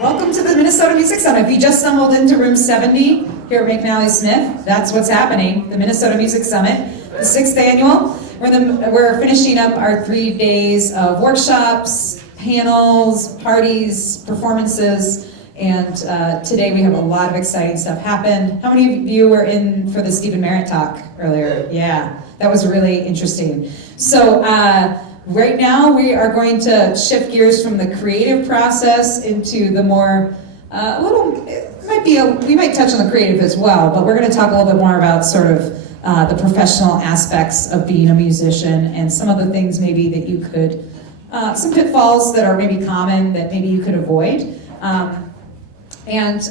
Welcome to the Minnesota Music Summit. If you just stumbled into room 70 here at McNally Smith, that's what's happening, the Minnesota Music Summit, the 6th annual. We're finishing up our 3 days of workshops, panels, parties, performances, and today we have a lot of exciting stuff happened. How many of you were in for the Stephen Merritt talk earlier? Yeah, that was really interesting. So right now we are going to shift gears from the creative process into the more, we might touch on the creative as well, but we're going to talk a little bit more about sort of the professional aspects of being a musician and some of the things maybe that you could, some pitfalls that are maybe common that maybe you could avoid. And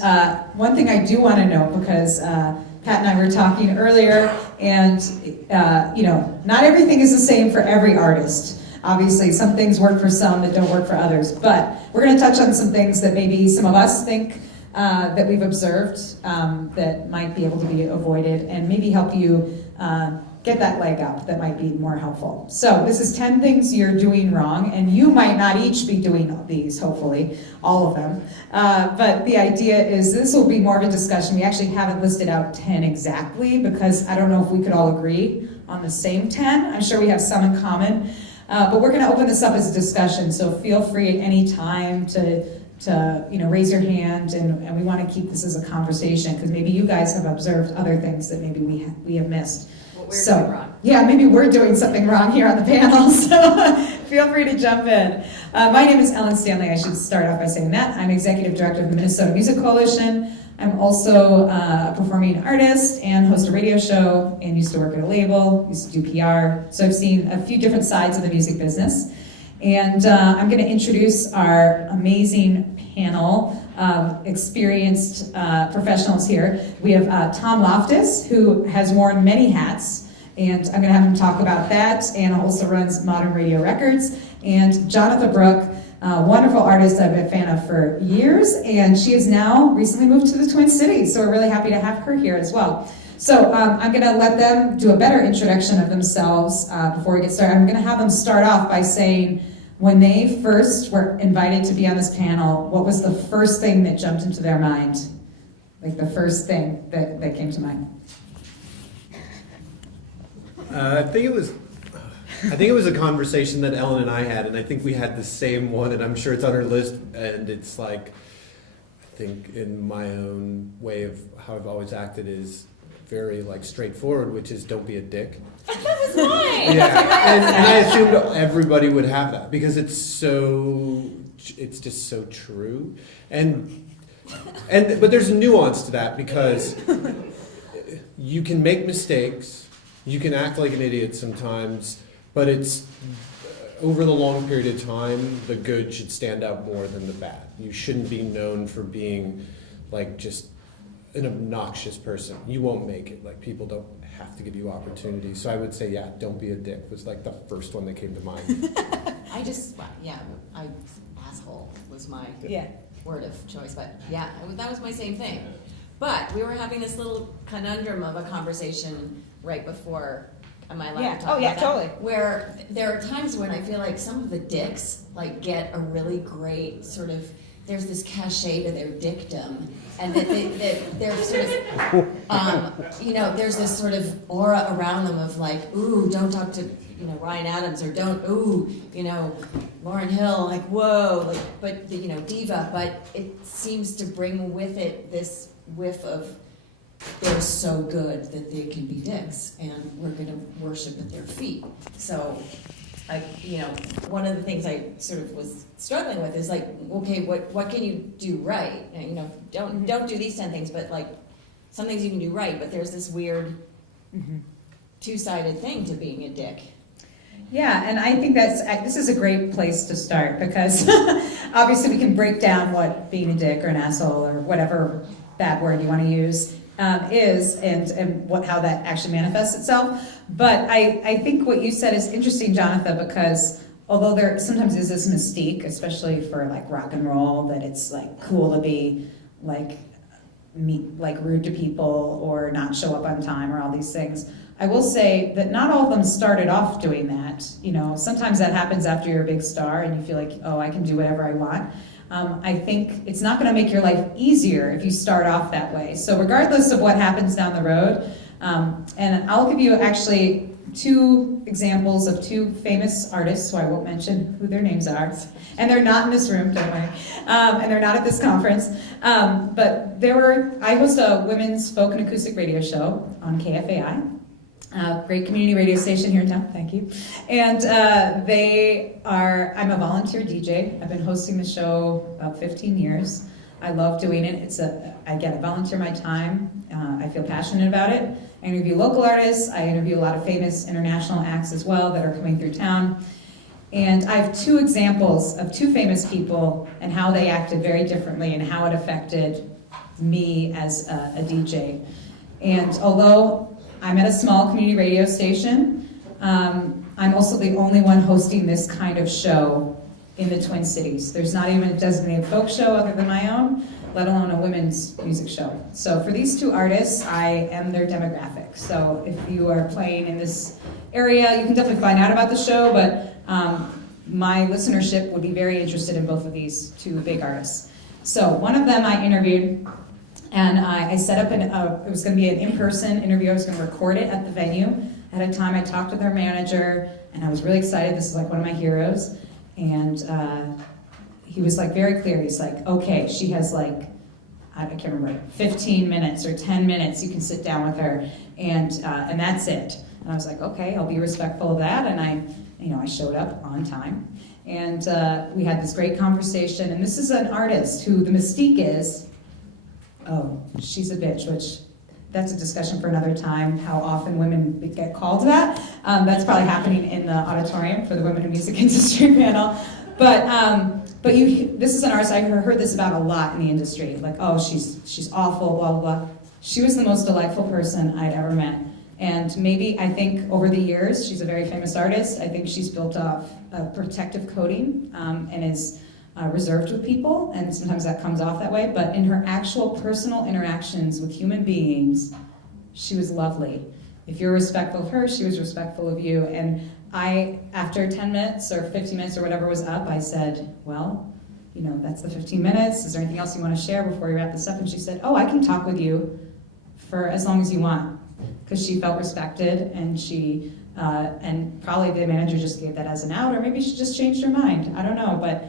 one thing I do want to note, because Pat and I were talking earlier, and not everything is the same for every artist. Obviously, some things work for some that don't work for others, but we're going to touch on some things that maybe some of us think that we've observed that might be able to be avoided and maybe help you get that leg up that might be more helpful. So this is 10 things you're doing wrong, and you might not each be doing these, hopefully, all of them. But the idea is this will be more of a discussion. We actually haven't listed out 10 exactly because I don't know if we could all agree on the same 10. I'm sure we have some in common. But we're going to open this up as a discussion, so feel free at any time to raise your hand, and we want to keep this as a conversation because maybe you guys have observed other things that maybe we have missed. What we're doing wrong. Yeah, maybe we're doing something wrong here on the panel, so feel free to jump in. My name is Stanley. I should start off by saying that. I'm Executive Director of the Minnesota Music Coalition. I'm also a performing artist and host a radio show and used to work at a label, used to do PR. So I've seen a few different sides of the music business. And I'm going to introduce our amazing panel of experienced professionals here. We have Tom Loftus, who has worn many hats, and I'm going to have him talk about that, and also runs Modern Radio Records. And Jonatha Brooke, a wonderful artist I've been a fan of for years, and she has now recently moved to the Twin Cities, so we're really happy to have her here as well. So I'm going to let them do a better introduction of themselves before we get started. I'm going to have them start off by saying, when they first were invited to be on this panel, what was the first thing that jumped into their mind? Like the first thing that came to mind? I think it was a conversation that Ellen and I had, and I think we had the same one, and I'm sure it's on her list, and it's like, I think in my own way of how I've always acted is very like straightforward, which is don't be a dick. That was mine. Yeah, and I assumed everybody would have that because it's just so true, but there's a nuance to that because you can make mistakes, you can act like an idiot sometimes, but it's over the long period of time, the good should stand out more than the bad. You shouldn't be known for being like just an obnoxious person. You won't make it. Like people don't have to give you opportunities. So I would say, yeah, don't be a dick was like the first one that came to mind. Asshole was my word of choice, but yeah, that was my same thing. But we were having this little conundrum of a conversation right before. Am I allowed to talk about that? Totally. Where there are times when I feel like some of the dicks like get a really great sort of, there's this cachet to their dickdom, and that they're sort of, there's this sort of aura around them of like, ooh, don't talk to, Ryan Adams, or don't, ooh, Lauryn Hill, like, whoa, like, but, diva, but it seems to bring with it this whiff of, they're so good that they can be dicks, and we're going to worship at their feet. So, one of the things I sort of was struggling with is like, okay, what can you do right? Don't do these 10 things, but like some things you can do right. But there's this weird two-sided thing to being a dick. Yeah, and I think this is a great place to start because obviously we can break down what being a dick or an asshole or whatever bad word you want to use is and how that actually manifests itself. But I think what you said is interesting, Jonatha, because although there sometimes is this mystique, especially for like rock and roll, that it's like cool to be like rude to people or not show up on time or all these things. I will say that not all of them started off doing that. Sometimes that happens after you're a big star and you feel like, oh, I can do whatever I want. I think it's not going to make your life easier if you start off that way. So regardless of what happens down the road, and I'll give you actually 2 examples of 2 famous artists, so I won't mention who their names are, and they're not in this room, don't worry, and they're not at this conference, but I host a women's folk and acoustic radio show on KFAI, great community radio station here in town, thank you, and I'm a volunteer DJ. I've been hosting the show about 15 years. I love doing it. I volunteer my time. I feel passionate about it. I interview local artists. I interview a lot of famous international acts as well that are coming through town. And I have 2 examples of 2 famous people and how they acted very differently and how it affected me as a DJ. And although I'm at a small community radio station, I'm also the only one hosting this kind of show in the Twin Cities. There's not even a designated folk show other than my own, let alone a women's music show. So for these 2 artists, I am their demographic. So if you are playing in this area, you can definitely find out about the show, but my listenership would be very interested in both of these 2 big artists. So one of them I interviewed, and I set up it was going to be an in-person interview. I was going to record it at the venue. At a time, I talked with their manager, and I was really excited. This is like one of my heroes. And he was like very clear. He's like, okay, she has like, I can't remember, 15 minutes or 10 minutes. You can sit down with her, and that's it. And I was like, okay, I'll be respectful of that. And I showed up on time, and we had this great conversation. And this is an artist who the mystique is, oh, she's a bitch, which that's a discussion for another time, how often women get called that. That's probably happening in the auditorium for the Women in Music Industry panel. But this is an artist I heard this about a lot in the industry. Like, oh, she's awful, blah, blah, blah. She was the most delightful person I'd ever met. And maybe, I think, over the years, she's a very famous artist. I think she's built off a protective coding and is reserved with people, and sometimes that comes off that way, but in her actual personal interactions with human beings, she was lovely. If you're respectful of her, she was respectful of you. And after 10 minutes or 15 minutes or whatever was up, I said, well, that's the 15 minutes. Is there anything else you want to share before we wrap this up? And she said, oh, I can talk with you for as long as you want, because she felt respected, and and probably the manager just gave that as an out, or maybe she just changed her mind. I don't know, but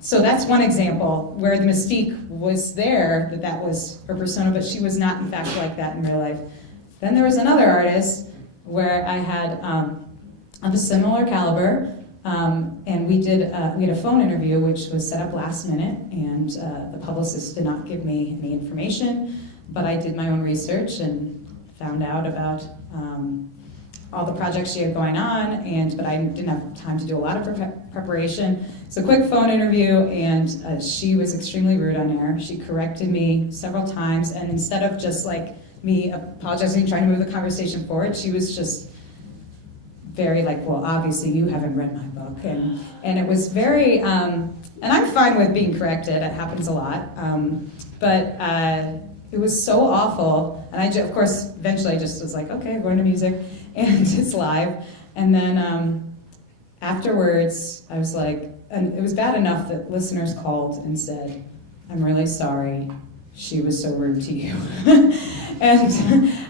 so that's one example where the mystique was there, that was her persona, but she was not in fact like that in real life. Then there was another artist where I had of a similar caliber, and we had a phone interview which was set up last minute, and the publicist did not give me any information, but I did my own research and found out about all the projects she had going on, but I didn't have time to do a lot of preparation. So quick phone interview, and she was extremely rude on air. She corrected me several times, and instead of just like me apologizing, trying to move the conversation forward, she was just very like, well, obviously you haven't read my book, and it was very, and I'm fine with being corrected, it happens a lot, but it was so awful, and of course, eventually I just was like, okay, I'm going to music, and it's live, and then afterwards, I was like, and it was bad enough that listeners called and said, I'm really sorry, she was so rude to you. and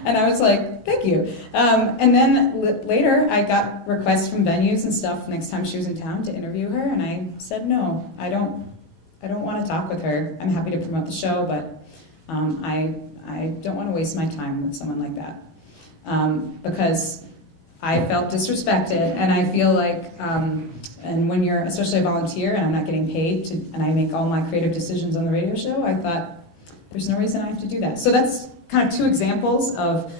I was like, thank you. And then later, I got requests from venues and stuff next time she was in town to interview her, and I said, no, I don't want to talk with her. I'm happy to promote the show, but I don't want to waste my time with someone like that. Because I felt disrespected, and I feel like, and when you're especially a volunteer and I'm not getting paid and I make all my creative decisions on the radio show, I thought, there's no reason I have to do that. So that's kind of two examples of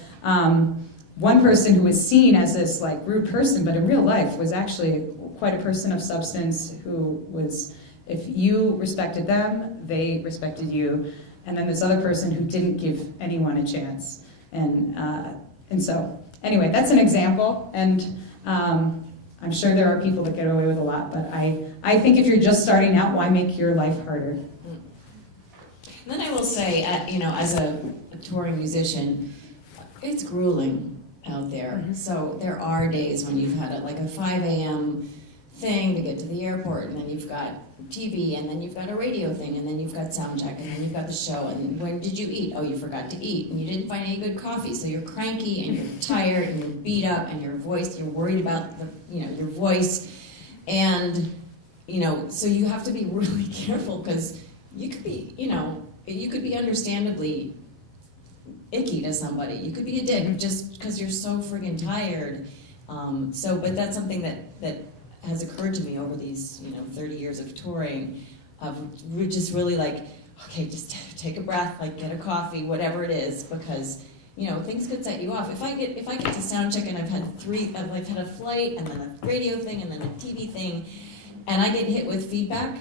one person who was seen as this like rude person, but in real life was actually quite a person of substance who was, if you respected them, they respected you. And then this other person who didn't give anyone a chance. And so, anyway, that's an example. And I'm sure there are people that get away with a lot, but I think if you're just starting out, why make your life harder? And then I will say, as a touring musician, it's grueling out there. Mm-hmm. So there are days when you've had a 5 a.m. thing to get to the airport, and then you've got TV, and then you've got a radio thing, and then you've got sound check, and then you've got the show, and when did you eat? Oh, you forgot to eat, and you didn't find any good coffee, so you're cranky, and you're tired, and you're beat up, and your voice, you're worried about your voice, and, so you have to be really careful, because you could be understandably icky to somebody. You could be a dick just because you're so friggin' tired. But that's something that has occurred to me over these 30 years of touring, of just really like, okay, just take a breath, like get a coffee, whatever it is, because things could set you off. If I get to sound check and I've had a flight and then a radio thing and then a TV thing, and I get hit with feedback,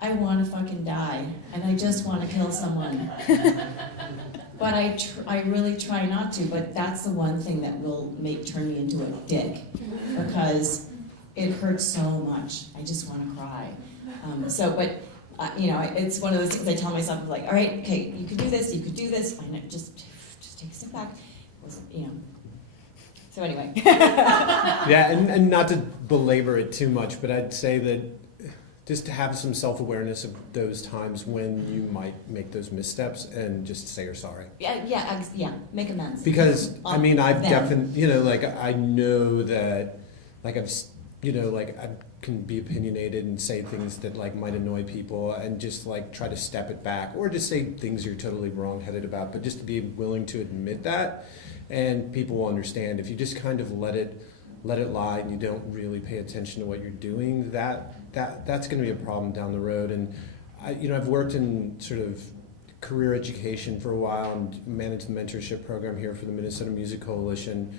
I want to fucking die, and I just want to kill someone. But I really try not to, but that's the one thing that will turn me into a dick, because it hurts so much. I just want to cry. It's one of those things I tell myself, like, all right, okay, you could do this, I know, just take a step back. So anyway. Yeah, and not to belabor it too much, but I'd say that just to have some self-awareness of those times when you might make those missteps and just say you're sorry. Yeah, make amends. Because, I've definitely, I know that, I can be opinionated and say things that, might annoy people, and just, try to step it back, or just say things you're totally wrong-headed about, but just to be willing to admit that, and people will understand. If you just kind of let it lie and you don't really pay attention to what you're doing, that's going to be a problem down the road. And I've worked in sort of career education for a while and managed the mentorship program here for the Minnesota Music Coalition.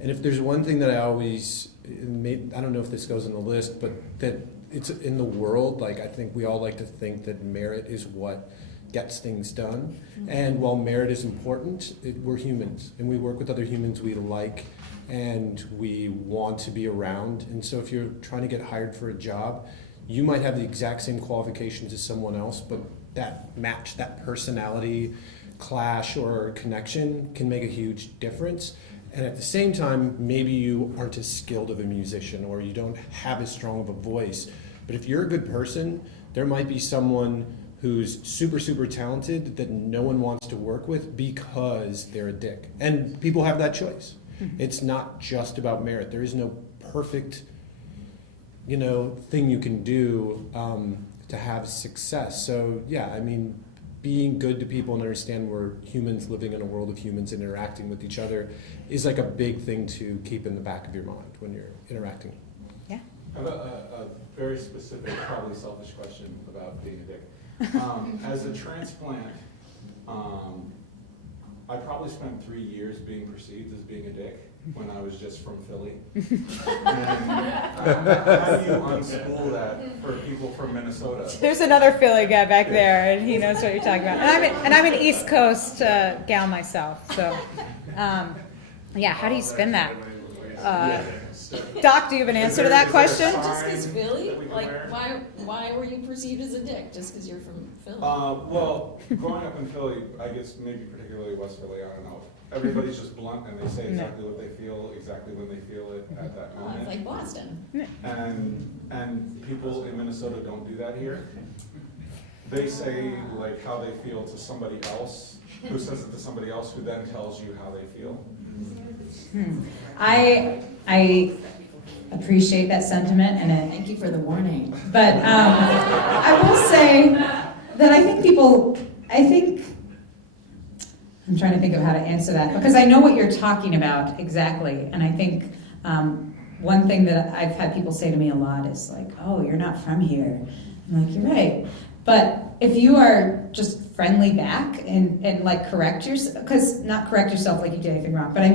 And if there's one thing that I always I don't know if this goes on the list, but that it's in the world, I think we all like to think that merit is what gets things done. Mm-hmm. And while merit is important, we're humans, and we work with other humans we like and we want to be around. And so if you're trying to get hired for a job, you might have the exact same qualifications as someone else, but that match, that personality clash or connection can make a huge difference. And at the same time, maybe you aren't as skilled of a musician, or you don't have as strong of a voice. But if you're a good person, there might be someone who's super, super talented that no one wants to work with because they're a dick. And people have that choice. Mm-hmm. It's not just about merit. There is no perfect, thing you can do to have success. So yeah, being good to people and understand we're humans living in a world of humans interacting with each other is a big thing to keep in the back of your mind when you're interacting. Yeah. I have a very specific, probably selfish question about being a dick. As a transplant, I probably spent 3 years being perceived as being a dick when I was just from Philly. And how do you unspool that for people from Minnesota? There's another Philly guy back there, and he knows what you're talking about. And I'm an East Coast gal myself, so how do you spin that? Doc, do you have an answer to that question? Just because Philly? Why were you perceived as a dick? Just because you're from Philly? Well, growing up in Philly, I guess maybe particularly West Philly, I don't know. Everybody's just blunt, and they say exactly what they feel, exactly when they feel it at that moment. It's like Boston. And people in Minnesota don't do that here. They say how they feel to somebody else, who says it to somebody else, who then tells you how they feel. I appreciate that sentiment, and Thank you for the warning. but I will say that I think I'm trying to think of how to answer that, because I know what you're talking about exactly, and I think one thing that I've had people say to me a lot is oh, you're not from here. I'm like, you're right. But if you are just friendly back and correct yourself, because not correct yourself like you did anything wrong, but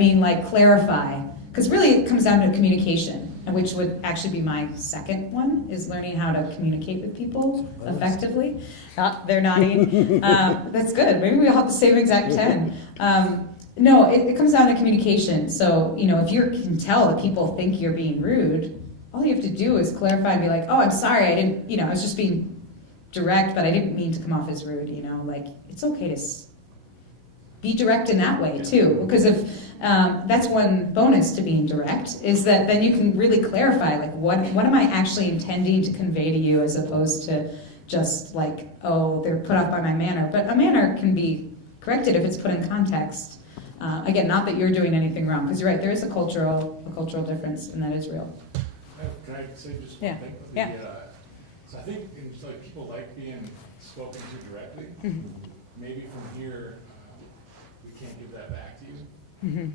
clarify, because really it comes down to communication, which would actually be my second one, is learning how to communicate with people effectively. They're nodding. That's good. Maybe we all have the same exact 10. No, it comes down to communication. So, if you can tell that people think you're being rude, all you have to do is clarify and be like, oh, I'm sorry, I didn't, I was just being direct, but I didn't mean to come off as rude, it's okay to be direct in that way too, because if that's one bonus to being direct, is that then you can really clarify, like, what am I actually intending to convey to you, as opposed to just like, oh, they're put off by my manner. But a manner can be corrected if it's put in context. Again, not that you're doing anything wrong, because you're right, there is a cultural difference, and that is real. Can I say just Yeah. one thing? Yeah. So I think it's like people like being spoken to directly. Maybe from here, we can't give that back to you.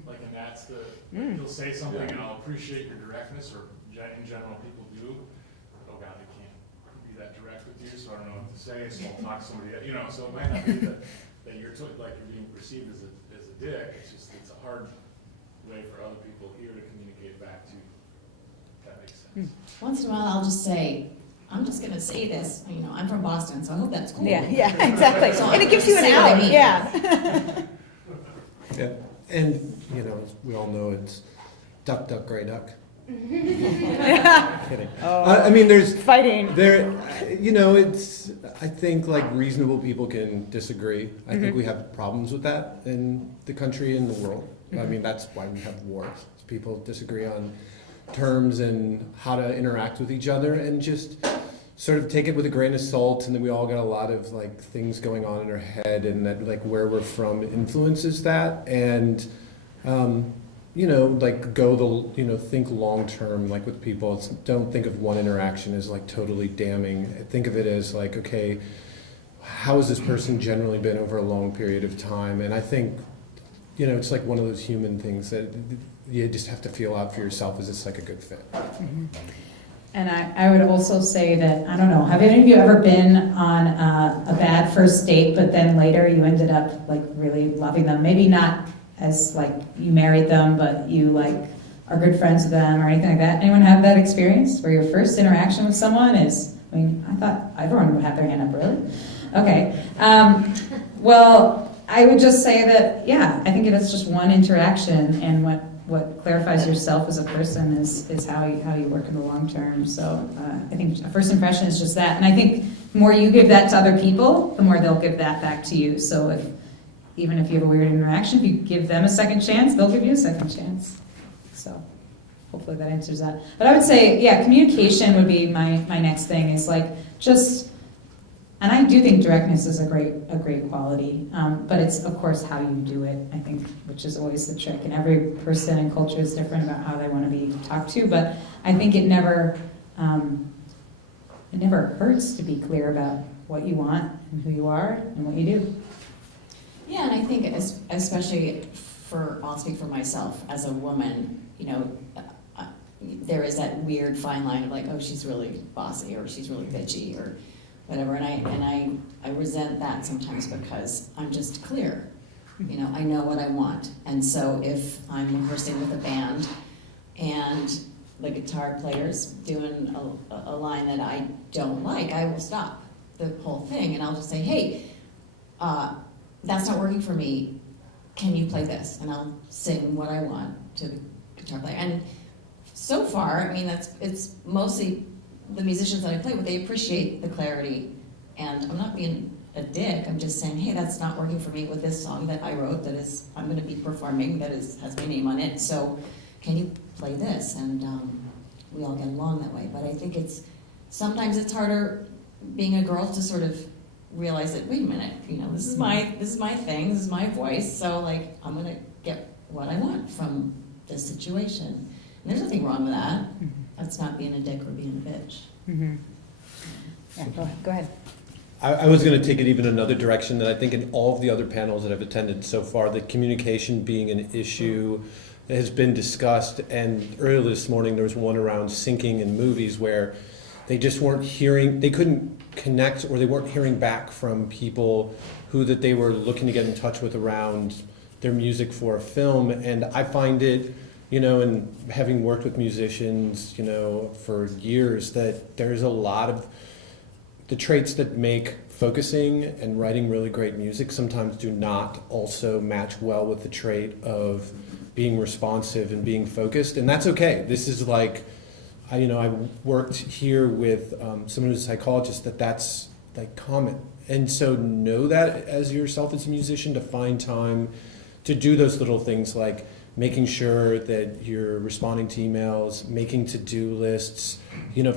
Like, and that's the, you'll say something and I'll appreciate your directness, or in general, people do. But, oh God, I can't be that direct with you, so I don't know what to say, so I'll talk to somebody, so it might not be that you're like you're being perceived as a dick. It's just, it's a hard way for other people here to communicate back to you. If that makes sense. Once in a while, I'll just say, I'm just gonna say this, I'm from Boston, so I hope that's cool. Yeah, exactly. So And it gives you an say what I out, mean. yeah. Yeah. And, as we all know, it's duck, duck, gray duck. Kidding. I mean, there's Fighting. it's, I think, like, reasonable people can disagree. I think we have problems with that in the country and the world. I mean, that's why we have wars. People disagree on terms and how to interact with each other, and just sort of take it with a grain of salt. And then we all got a lot of, like, things going on in our head, and that, like, where we're from influences that. And think long term, like, with people. Don't think of one interaction as, like, totally damning. Think of it as, like, okay, how has this person generally been over a long period of time? And I think, it's like one of those human things that you just have to feel out for yourself. Is this, like, a good fit? And I would also say that, I don't know, have any of you ever been on a bad first date, but then later you ended up, like, really loving them? Maybe not as, like, you married them, but you, like, are good friends with them or anything like that. Anyone have that experience where your first interaction with someone is, I thought everyone would have their hand up, really? Okay. Well, I would just say that, I think it's just one interaction, and what clarifies yourself as a person is how you work in the long term. So I think a first impression is just that. And I think the more you give that to other people, the more they'll give that back to you. So even if you have a weird interaction, if you give them a second chance, they'll give you a second chance. So hopefully that answers that. But I would say, communication would be my next thing, is, like, just, and I do think directness is a great quality, but it's, of course, how you do it, I think, which is always the trick. And every person and culture is different about how they want to be talked to, but I think it never hurts to be clear about what you want and who you are and what you do. Yeah, and I think especially I'll speak for myself as a woman, there is that weird fine line of, like, oh, she's really bossy, or she's really bitchy, or whatever, and I resent that sometimes, because I'm just clear. I know what I want. And so if I'm rehearsing with a band and the guitar player's doing a line that I don't like, I will stop the whole thing, and I'll just say, hey, that's not working for me. Can you play this? And I'll sing what I want to the guitar player. And so far, it's mostly the musicians that I play with, they appreciate the clarity. And I'm not being a dick, I'm just saying, hey, that's not working for me with this song that I wrote I'm going to be performing, has my name on it. So can you play this? And we all get along that way. But I think sometimes it's harder being a girl to sort of realize that, wait a minute, this is my thing, this is my voice, so, like, I'm gonna get what I want from this situation. And there's nothing wrong with that. That's not being a dick or being a bitch. Yeah, go ahead. I was going to take it even another direction, that I think in all of the other panels that I've attended so far, the communication being an issue has been discussed. And earlier this morning there was one around syncing in movies, where they just weren't hearing, they couldn't connect, or they weren't hearing back from people that they were looking to get in touch with around their music for a film. And I find it, and having worked with musicians, for years, that there's a lot of the traits that make focusing and writing really great music sometimes do not also match well with the trait of being responsive and being focused. And that's okay. This is like, I worked here with someone who's a psychologist, that's like common. And so know that as yourself as a musician, to find time to do those little things like making sure that you're responding to emails, making to-do lists,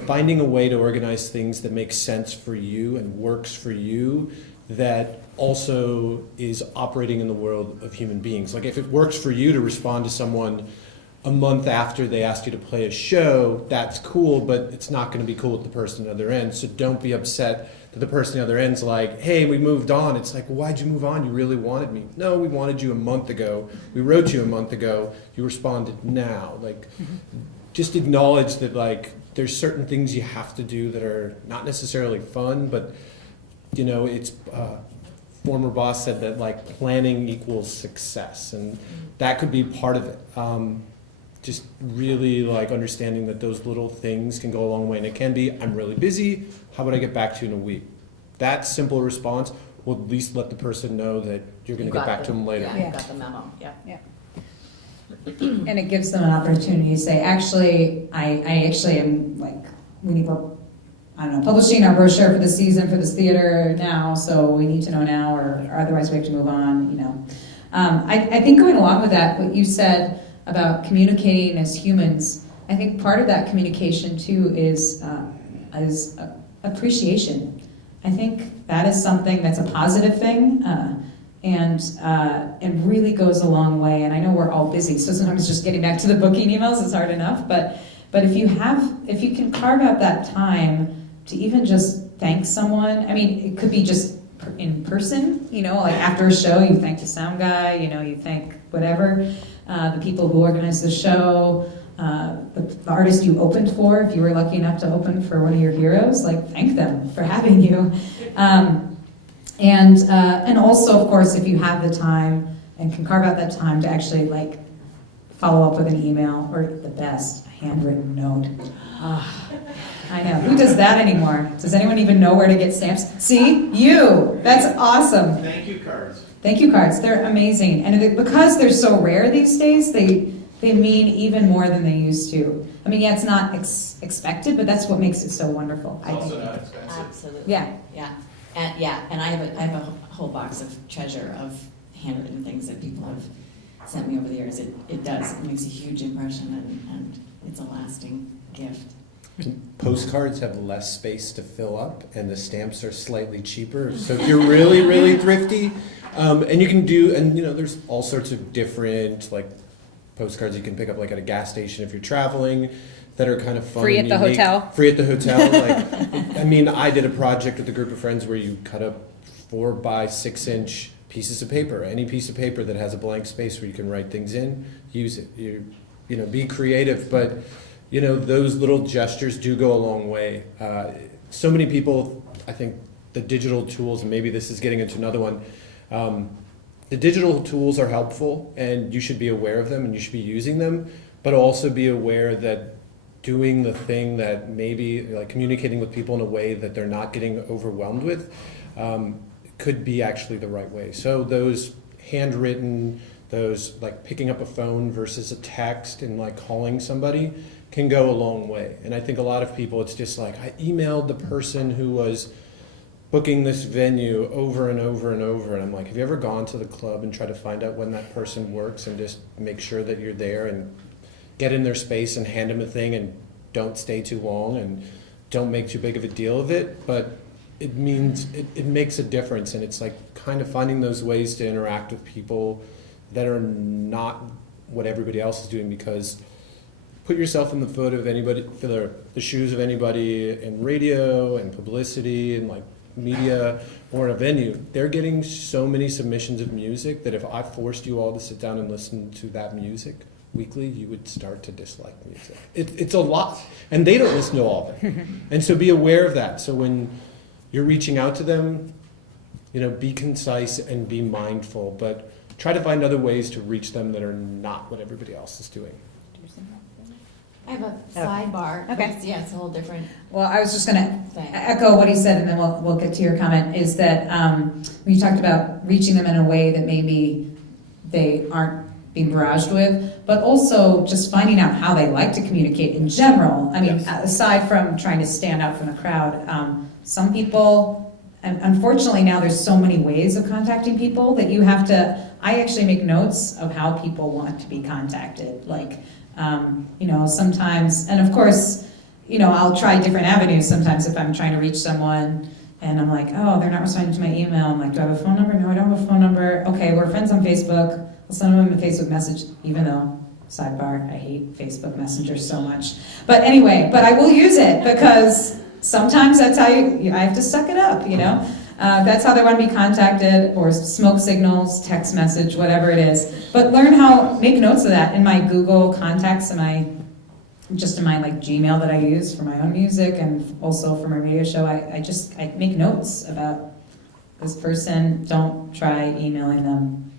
finding a way to organize things that make sense for you and works for you, that also is operating in the world of human beings. Like if it works for you to respond to someone a month after they asked you to play a show, that's cool, but it's not going to be cool with the person on the other end. So don't be upset that the person on the other end's like, hey, we moved on. It's like, well, why'd you move on? You really wanted me. No, we wanted you a month ago. We wrote you a month ago. You responded now. Like, just acknowledge that, like, there's certain things you have to do that are not necessarily fun, but, it's, former boss said that, like, planning equals success, and that could be part of it. Just really, like, understanding that those little things can go a long way, and it can be, I'm really busy, how about I get back to you in a week? That simple response will at least let the person know that you're going to get back to them later. Yeah, you got the memo, yeah. Yeah. And it gives them an opportunity to say, actually, I actually am like, we need more, I don't know, publishing our brochure for the season for this theater now, so we need to know now, or otherwise we have to move on, I think going along with that, what you said about communicating as humans, I think part of that communication too is appreciation. I think that is something that's a positive thing, and really goes a long way. And I know we're all busy, so sometimes just getting back to the booking emails is hard enough. But if you can carve out that time to even just thank someone. I mean, it could be just in person, like after a show, you thank the sound guy, you thank whatever, the people who organize the show, the artist you opened for, if you were lucky enough to open for one of your heroes, like thank them for having you. And also, of course, if you have the time and can carve out that time to actually like follow up with an email, or the best, a handwritten note. I know. Who does that anymore? Does anyone even know where to get stamps? See? You! That's awesome. Thank you cards. Thank you cards. They're amazing. And because they're so rare these days, they mean even more than they used to. I mean, yeah, it's not expected, but that's what makes it so wonderful, I think. Also not expensive. Absolutely. Yeah. Yeah. And I have a whole box of treasure of handwritten things that people have sent me over the years. It does. It makes a huge impression, and it's a lasting gift. Postcards have less space to fill up, and the stamps are slightly cheaper. So if you're really, really thrifty, and you can do, and there's all sorts of different like postcards you can pick up like at a gas station if you're traveling that are kind of fun. Free and at the unique. hotel. Free at the hotel. Like, I mean, I did a project with a group of friends where you cut up 4 by 6 inch pieces of paper. Any piece of paper that has a blank space where you can write things in, use it. Be creative, but. Those little gestures do go a long way. So many people, I think the digital tools, and maybe this is getting into another one, the digital tools are helpful, and you should be aware of them and you should be using them, but also be aware that doing the thing that maybe, like communicating with people in a way that they're not getting overwhelmed with, could be actually the right way. So those handwritten, those like picking up a phone versus a text and like calling somebody, can go a long way. And I think a lot of people, it's just like, I emailed the person who was booking this venue over and over and over, and I'm like, have you ever gone to the club and tried to find out when that person works and just make sure that you're there and get in their space and hand them a thing and don't stay too long and don't make too big of a deal of it? But it means, it makes a difference, and it's like kind of finding those ways to interact with people that are not what everybody else is doing, because put yourself in the foot of anybody, the shoes of anybody in radio and publicity and like media or in a venue. They're getting so many submissions of music that if I forced you all to sit down and listen to that music weekly, you would start to dislike music. It's a lot, and they don't listen to all of it. And so be aware of that. So when you're reaching out to them, be concise and be mindful, but try to find other ways to reach them that are not what everybody else is doing. I have a sidebar. Okay. Yeah, it's a whole different Well, I was just going to thing. echo what he said, and then we'll get to your comment, is that when you talked about reaching them in a way that maybe they aren't being barraged with, but also just finding out how they like to communicate in general. I mean, Yes. aside from trying to stand out from the crowd, some people and unfortunately now there's so many ways of contacting people that you have to, I actually make notes of how people want to be contacted. Like, you know, sometimes, and of course, you know, I'll try different avenues sometimes if I'm trying to reach someone and I'm like, oh, they're not responding to my email. I'm like, do I have a phone number? No, I don't have a phone number. Okay, we're friends on Facebook. I'll send them a Facebook message, even though, sidebar, I hate Facebook Messenger so much. But anyway, but I will use it because sometimes that's how I have to suck it up, you know? That's how they want to be contacted, or smoke signals, text message, whatever it is. But learn how, make notes of that in my Google contacts, in my like Gmail that I use for my own music and also for my radio show. I make notes about this person. Don't try emailing them.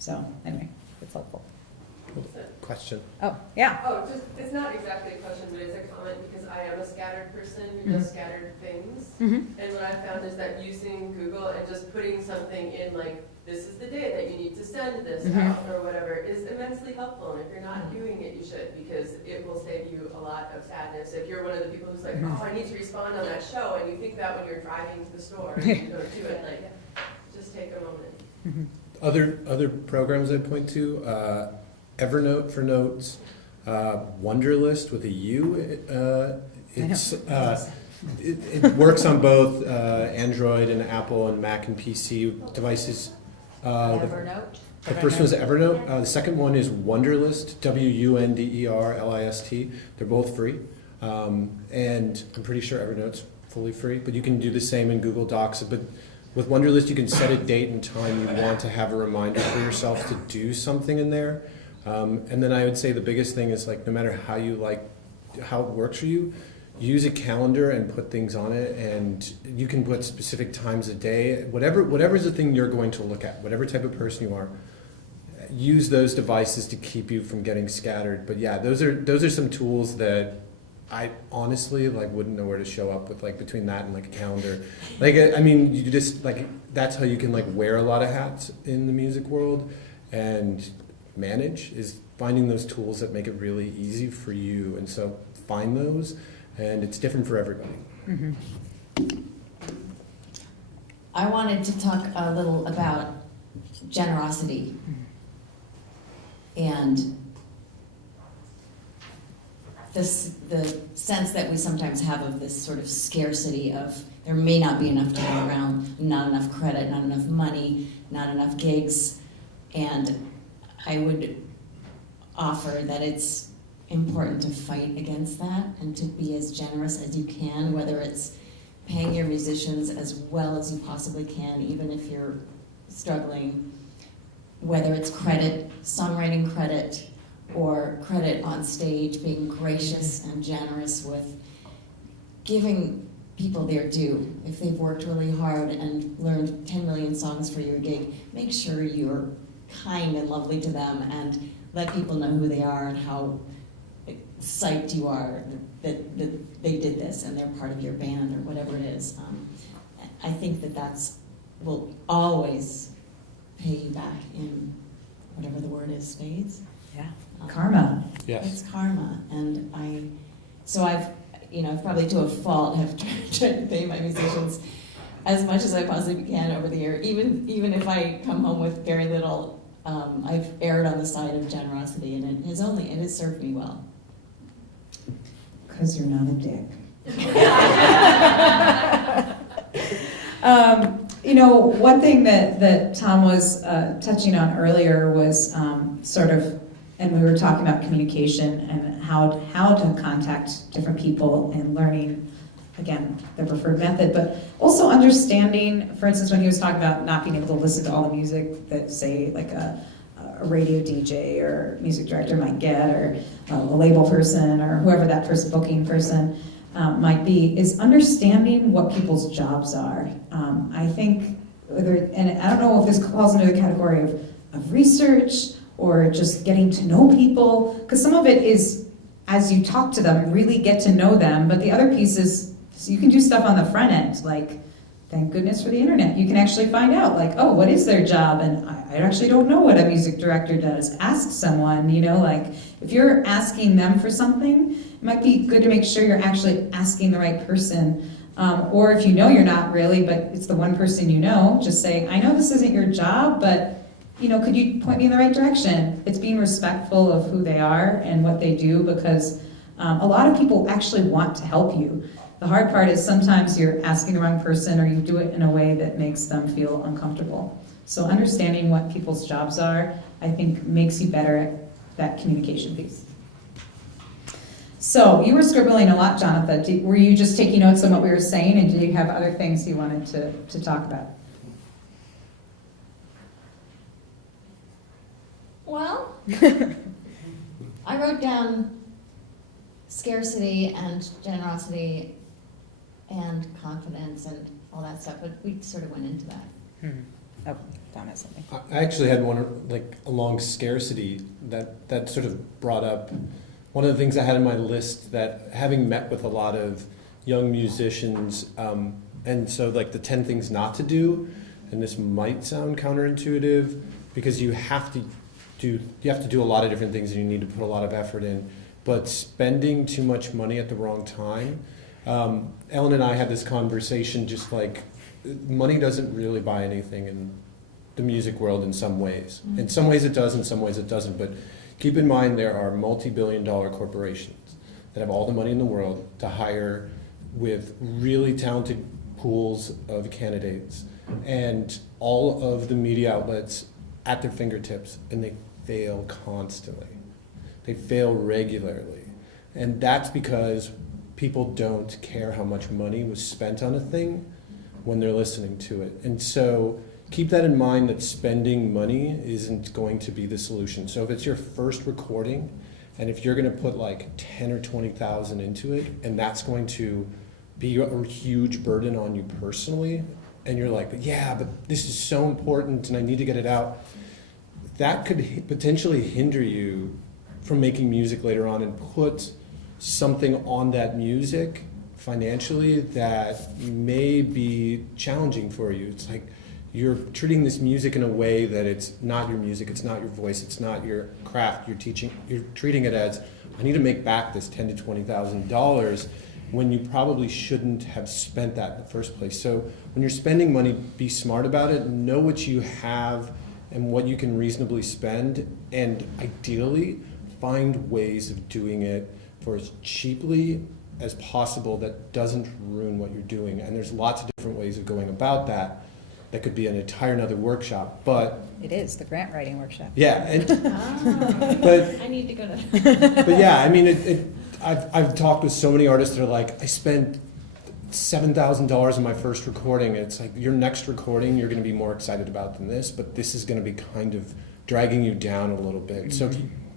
So anyway, it's helpful. Question. Oh, yeah. Oh, just, it's not exactly a question, but it's a comment because I am a scattered person who does scattered things. Mm-hmm. And what I found is that using Google and just putting something in, like, this is the day that you need to send this out or whatever, is immensely helpful. And if you're not doing it, you should, because it will save you a lot of sadness. If you're one of the people who's like, oh, I need to respond on that show, and you think that when you're driving to the store and you don't do it, like, just take a moment. Other programs I point to, Evernote for notes, Wunderlist with a U. It works on both Android and Apple and Mac and PC devices. Evernote? The first one is Evernote. The second one is Wunderlist, Wunderlist. They're both free. And I'm pretty sure Evernote's fully free, but you can do the same in Google Docs. But with Wunderlist, you can set a date and time you want to have a reminder for yourself to do something in there. And then I would say the biggest thing is, like, no matter how it works for you, use a calendar and put things on it, and you can put specific times a day, whatever's the thing you're going to look at, whatever type of person you are, use those devices to keep you from getting scattered. But yeah, those are some tools that I honestly wouldn't know where to show up with, between that and a calendar. I mean, you just that's how you can wear a lot of hats in the music world and manage, is finding those tools that make it really easy for you. And so find those, and it's different for everybody. Mm-hmm. I wanted to talk a little about generosity and the sense that we sometimes have of this sort of scarcity of there may not be enough to go around, not enough credit, not enough money, not enough gigs. And I would offer that it's important to fight against that and to be as generous as you can, whether it's paying your musicians as well as you possibly can, even if you're struggling, whether it's credit, songwriting credit, or credit on stage, being gracious and generous with giving people their due. If they've worked really hard and learned 10 million songs for your gig, make sure you're kind and lovely to them and let people know who they are and how psyched you are that they did this and they're part of your band or whatever it is. I think that will always pay you back in whatever the word is, spades. Yeah. Karma. Yes. It's karma, and I've probably to a fault have tried to pay my musicians as much as I possibly can over the year. Even if I come home with very little, I've erred on the side of generosity, and it has served me well. Because you're not a dick. One thing that Tom was touching on earlier was and we were talking about communication and how to contact different people and learning, again, the preferred method, but also understanding, for instance, when he was talking about not being able to listen to all the music that, say, a radio DJ or music director might get, or a label person, or whoever that person, booking person, might be, is understanding what people's jobs are. I think, and I don't know if this falls into the category of research or just getting to know people, because some of it is, as you talk to them, really get to know them, but the other piece is, so you can do stuff on the front end, thank goodness for the internet. You can actually find out, what is their job? And I actually don't know what a music director does. Ask someone, if you're asking them for something, it might be good to make sure you're actually asking the right person. Or if you know you're not really, but it's the one person you know, just say, I know this isn't your job, but could you point me in the right direction? It's being respectful of who they are and what they do, because a lot of people actually want to help you. The hard part is sometimes you're asking the wrong person, or you do it in a way that makes them feel uncomfortable. So understanding what people's jobs are, I think, makes you better at that communication piece. So you were scribbling a lot, Jonatha. Were you just taking notes on what we were saying, and did you have other things you wanted to talk about? Well, I wrote down scarcity and generosity and confidence and all that stuff, but we sort of went into that. Oh, Tom has something. I actually had one along scarcity that sort of brought up one of the things I had in my list, that having met with a lot of young musicians, and so the 10 things not to do, and this might sound counterintuitive because you have to do a lot of different things and you need to put a lot of effort in, but spending too much money at the wrong time. Ellen and I had this conversation, just money doesn't really buy anything in the music world in some ways. In some ways it does, in some ways it doesn't, but keep in mind there are multi-billion-dollar corporations that have all the money in the world to hire with really talented pools of candidates and all of the media outlets at their fingertips, and they fail constantly. They fail regularly. And that's because people don't care how much money was spent on a thing when they're listening to it. And so keep that in mind, that spending money isn't going to be the solution. So if it's your first recording, and if you're going to put 10 or 20,000 into it, and that's going to be a huge burden on you personally, and you're like, but this is so important and I need to get it out, that could potentially hinder you from making music later on, and put something on that music financially that may be challenging for you. It's like you're treating this music in a way that it's not your music, it's not your voice, it's not your craft. You're treating it as, I need to make back this $10,000 to $20,000, when you probably shouldn't have spent that in the first place. So when you're spending money, be smart about it, know what you have and what you can reasonably spend, and ideally find ways of doing it for as cheaply as possible that doesn't ruin what you're doing. And there's lots of different ways of going about that. That could be an entire another workshop, but It is the grant writing workshop. yeah, and But I need to go to. but yeah, I mean, I've talked with so many artists that are like, I spent $7,000 on my first recording, and it's like, your next recording you're going to be more excited about than this, but this is going to be kind of dragging you down a little bit. So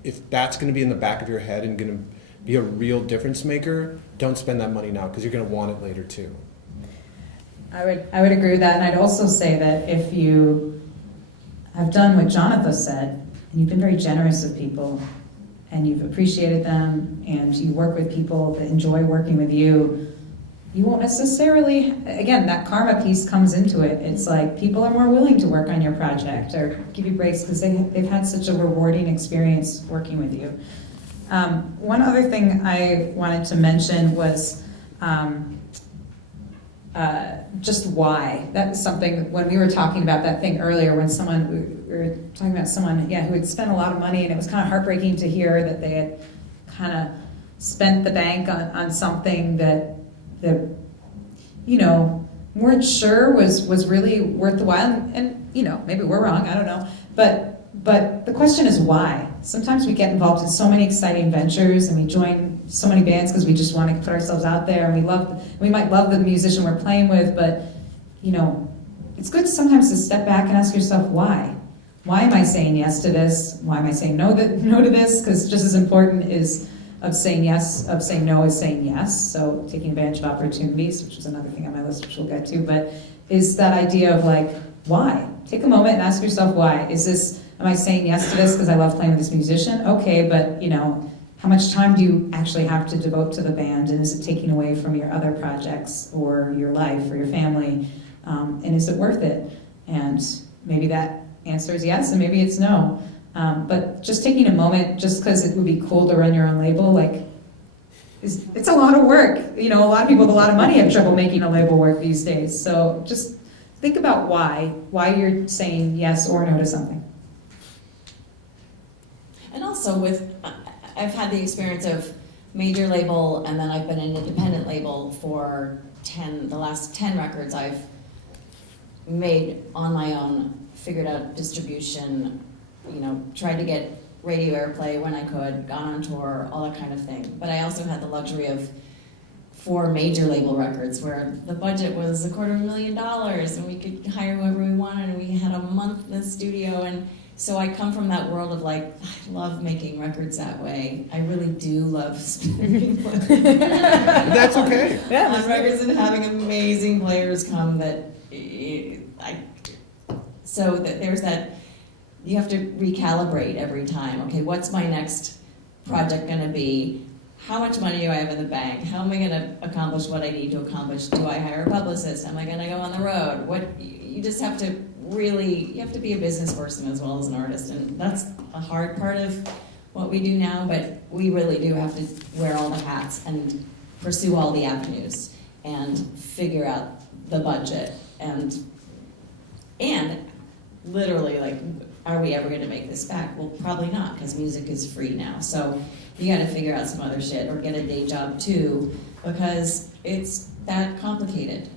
if that's going to be in the back of your head and going to be a real difference maker, don't spend that money now, because you're going to want it later too. I would agree with that, and I'd also say that if you have done what Jonatha said, and you've been very generous with people, and you've appreciated them, and you work with people that enjoy working with you, you won't necessarily, again, that karma piece comes into it. It's like people are more willing to work on your project or give you breaks because they've had such a rewarding experience working with you. One other thing I wanted to mention was just why. That was something, when we were talking about that thing earlier, when we were talking about someone, who had spent a lot of money, and it was kind of heartbreaking to hear that they had kind of spent the bank on something that weren't sure was really worth the while. And maybe we're wrong, I don't know. But the question is why. Sometimes we get involved in so many exciting ventures, and we join so many bands because we just want to put ourselves out there, and we might love the musician we're playing with, but it's good sometimes to step back and ask yourself why. Why am I saying yes to this? Why am I saying no to this? Because just as important of saying yes, of saying no is saying yes. So taking advantage of opportunities, which is another thing on my list, which we'll get to, but is that idea of why? Take a moment and ask yourself why. Am I saying yes to this because I love playing with this musician? Okay, but how much time do you actually have to devote to the band? And is it taking away from your other projects or your life or your family? And is it worth it? And maybe that answer is yes, and maybe it's no. But just taking a moment, just because it would be cool to run your own label, it's a lot of work. You know, a lot of people with a lot of money have trouble making a label work these days. So just think about why you're saying yes or no to something. And also I've had the experience of major label, and then I've been an independent label for the last 10 records I've made on my own, figured out distribution, you know, tried to get radio airplay when I could, gone on tour, all that kind of thing. But I also had the luxury of 4 major label records where the budget was $250,000 and we could hire whoever we wanted, and we had a month in the studio. And so I come from that world of like, I love making records that way. I really do love spending money. That's okay. On records and having amazing players come so that there's that, you have to recalibrate every time. Okay, what's my next project gonna be? How much money do I have in the bank? How am I gonna accomplish what I need to accomplish? Do I hire a publicist? Am I gonna go on the road? You just have to you have to be a business person as well as an artist, and that's a hard part of what we do now, but we really do have to wear all the hats and pursue all the avenues and figure out the budget and literally, like, are we ever gonna make this back? Well, probably not, because music is free now. So you gotta figure out some other shit or get a day job too, because it's that complicated.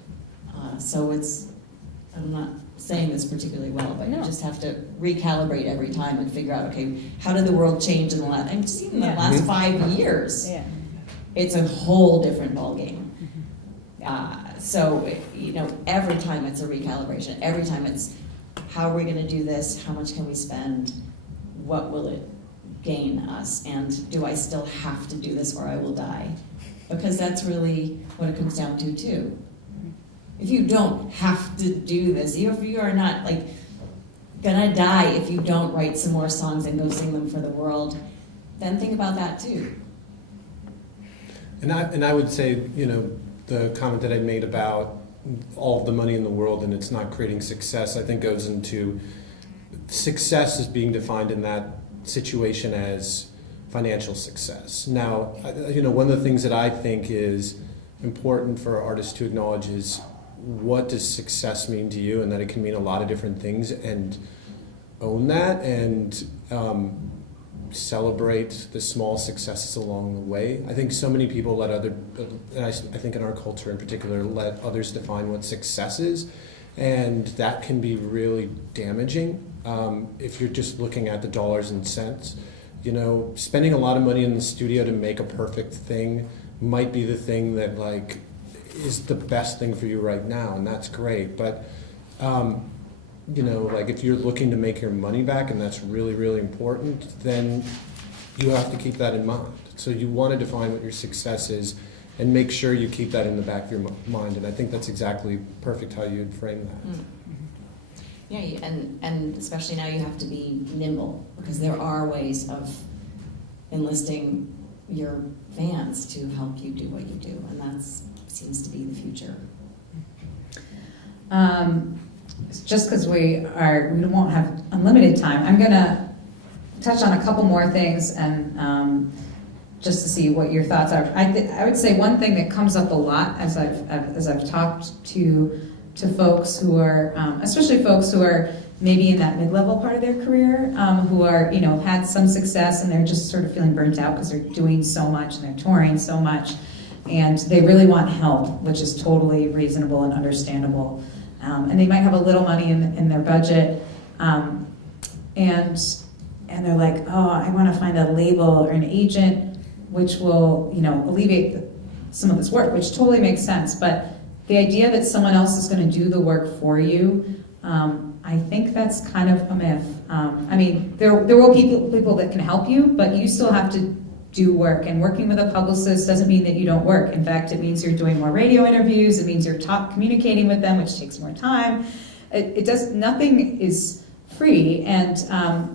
I'm not saying this particularly well, but you just have to recalibrate every time and figure out, okay, how did the world change in the last, and just even the last 5 years? Yeah. It's a whole different ballgame. So, you know, every time it's a recalibration. Every time it's, how are we gonna do this? How much can we spend? What will it gain us? And do I still have to do this or I will die? Because that's really what it comes down to too. If you don't have to do this, if you are not like gonna die if you don't write some more songs and go sing them for the world, then think about that too. And I would say, you know, the comment that I made about all of the money in the world and it's not creating success, I think goes into success is being defined in that situation as financial success. Now, you know, one of the things that I think is important for artists to acknowledge is what does success mean to you, and that it can mean a lot of different things, and own that and celebrate the small successes along the way. I think so many people let and I think in our culture in particular, let others define what success is, and that can be really damaging if you're just looking at the dollars and cents. You know, spending a lot of money in the studio to make a perfect thing might be the thing that like is the best thing for you right now, and that's great. But you know, like if you're looking to make your money back and that's really, really important, then you have to keep that in mind. So you want to define what your success is and make sure you keep that in the back of your mind. And I think that's exactly perfect how you'd frame that. Mm-hmm. Yeah, and especially now you have to be nimble, because there are ways of enlisting your fans to help you do what you do, and that seems to be the future. Just because we won't have unlimited time, I'm gonna touch on a couple more things and just to see what your thoughts are. I would say one thing that comes up a lot as I've talked to folks who are, especially folks who are maybe in that mid-level part of their career, who are, you know, had some success and they're just sort of feeling burnt out because they're doing so much and they're touring so much, and they really want help, which is totally reasonable and understandable. And they might have a little money in their budget, and they're like, oh, I want to find a label or an agent which will, you know, alleviate some of this work, which totally makes sense. But the idea that someone else is going to do the work for you, I think that's kind of a myth. I mean, there will be people that can help you, but you still have to do work. And working with a publicist doesn't mean that you don't work. In fact, it means you're doing more radio interviews. It means you're communicating with them, which takes more time. Nothing is free, and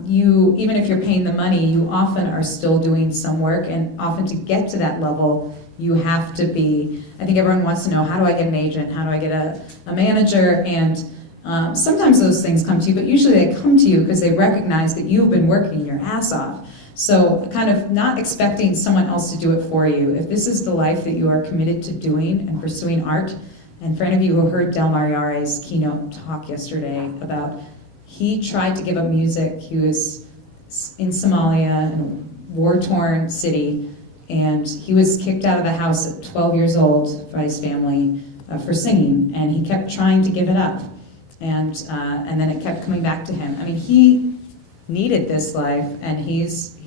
you, even if you're paying the money, you often are still doing some work, and often to get to that level, you have to be, I think everyone wants to know, how do I get an agent? How do I get a manager? And sometimes those things come to you, but usually they come to you because they recognize that you've been working your ass off. So kind of not expecting someone else to do it for you. If this is the life that you are committed to doing and pursuing art, and for any of you who heard Del Mariare's keynote talk yesterday about, he tried to give up music. He was in Somalia, in a war-torn city, and he was kicked out of the house at 12 years old by his family for singing, and he kept trying to give it up, and then it kept coming back to him. I mean, he needed this life, and he's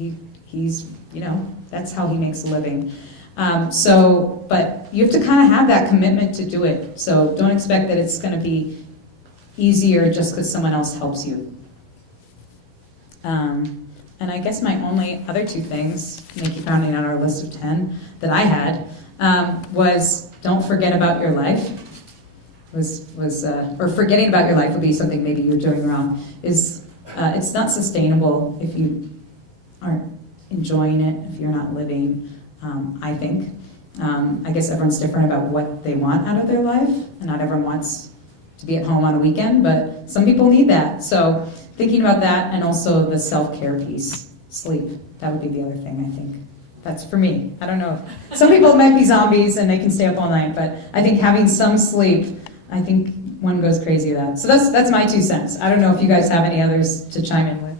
that's how he makes a living. But you have to kind of have that commitment to do it. So don't expect that it's going to be easier just because someone else helps you. And I guess my only other two things, Nikki rounding out our list of 10 that I had, was don't forget about your life. Or forgetting about your life would be something maybe you're doing wrong. It's not sustainable if you aren't enjoying it, if you're not living, I think. I guess everyone's different about what they want out of their life, and not everyone wants to be at home on a weekend, but some people need that. So thinking about that, and also the self-care piece, sleep, that would be the other thing, I think. That's for me. I don't know. Some people might be zombies and they can stay up all night, but I think having some sleep, I think one goes crazy with that. So that's my 2 cents. I don't know if you guys have any others to chime in with.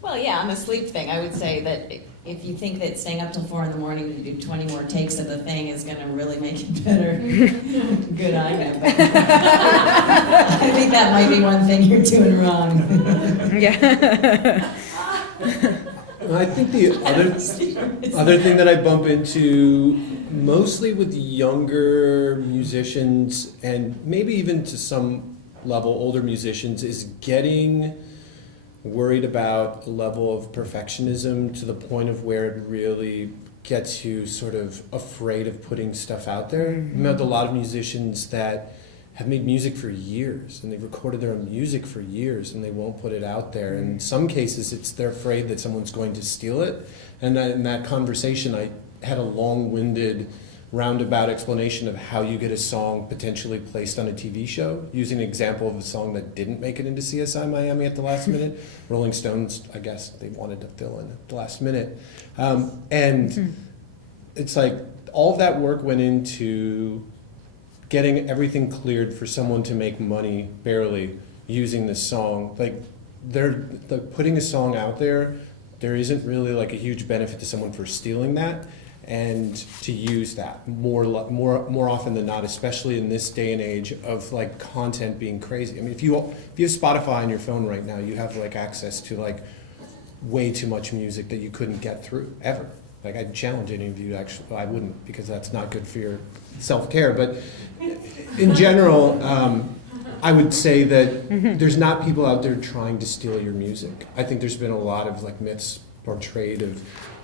Well, yeah, on the sleep thing, I would say that if you think that staying up till 4 in the morning to do 20 more takes of the thing is going to really make it better, good on you. But I think that might be one thing you're doing wrong. Yeah. I think the other thing that I bump into mostly with younger musicians, and maybe even to some level older musicians, is getting worried about a level of perfectionism to the point of where it really gets you sort of afraid of putting stuff out there. I've met a lot of musicians that have made music for years, and they've recorded their own music for years, and they won't put it out there. And in some cases, they're afraid that someone's going to steal it. And in that conversation, I had a long-winded, roundabout explanation of how you get a song potentially placed on a TV show, using an example of a song that didn't make it into CSI Miami at the last minute. Rolling Stones, I guess, they wanted to fill in at the last minute. It's like all of that work went into getting everything cleared for someone to make money barely using this song. Like putting a song out there, there isn't really like a huge benefit to someone for stealing that, and to use that more often than not, especially in this day and age of like content being crazy. I mean, if you have Spotify on your phone right now, you have like access to like way too much music that you couldn't get through ever. Like, I'd challenge any of you, actually, well, I wouldn't, because that's not good for your self-care, but in general, I would say that there's not people out there trying to steal your music. I think there's been a lot of like myths portrayed in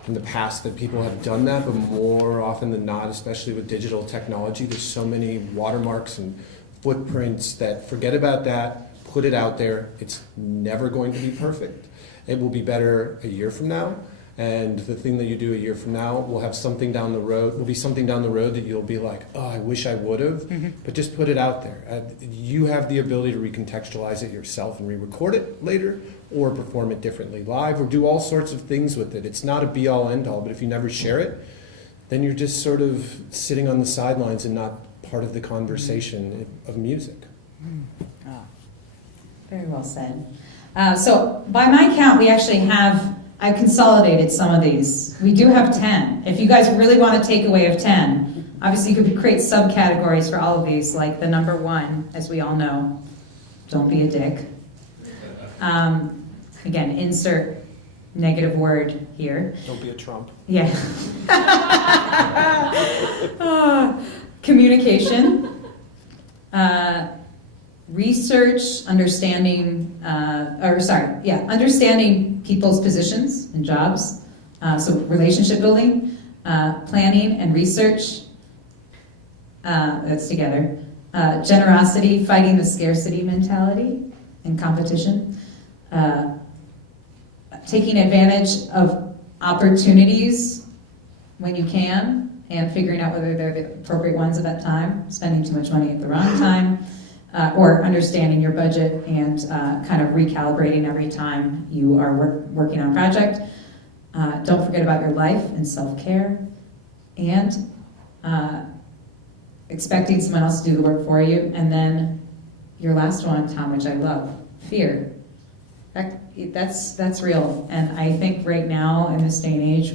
the past that people have done that, but more often than not, especially with digital technology, there's so many watermarks and footprints that forget about that, put it out there. It's never going to be perfect. It will be better a year from now. And the thing that you do a year from now will have something down the road, will be something down the road that you'll be like, oh, I wish I would have, but just put it out there. You have the ability to recontextualize it yourself and re-record it later, or perform it differently live, or do all sorts of things with it. It's not a be-all, end-all, but if you never share it, then you're just sort of sitting on the sidelines and not part of the conversation of music. Very well said. So by my count, we actually I've consolidated some of these. We do have 10. If you guys really want a takeaway of 10, obviously you could create subcategories for all of these, like the number 1, as we all know, don't be a dick. Again, insert negative word here. Don't be a Trump. Yeah. Communication. Research, understanding people's positions and jobs. So relationship building, planning and research. That's together. Generosity, fighting the scarcity mentality and competition. Taking advantage of opportunities when you can, and figuring out whether they're the appropriate ones at that time. Spending too much money at the wrong time. Or understanding your budget and kind of recalibrating every time you are working on a project. Don't forget about your life and self-care, and expecting someone else to do the work for you. And then your last one, Tom, which I love, fear. That's real. And I think right now in this day and age,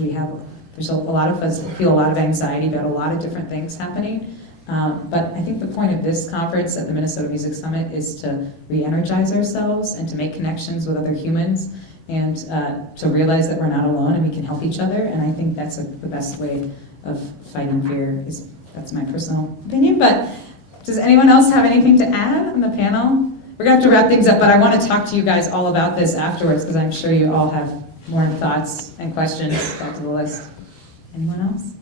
there's a lot of us feel a lot of anxiety about a lot of different things happening. But I think the point of this conference at the Minnesota Music Summit is to re-energize ourselves and to make connections with other humans, and to realize that we're not alone and we can help each other. And I think that's the best way of fighting fear. That's my personal opinion. But does anyone else have anything to add on the panel? We're going to have to wrap things up, but I want to talk to you guys all about this afterwards, because I'm sure you all have more thoughts and questions. Back to the list. Anyone else?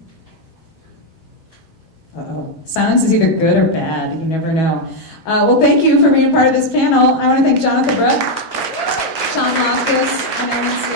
Uh-oh. Silence is either good or bad. You never know. Well, thank you for being part of this panel. I want to thank Jonatha Brooke, Loftus,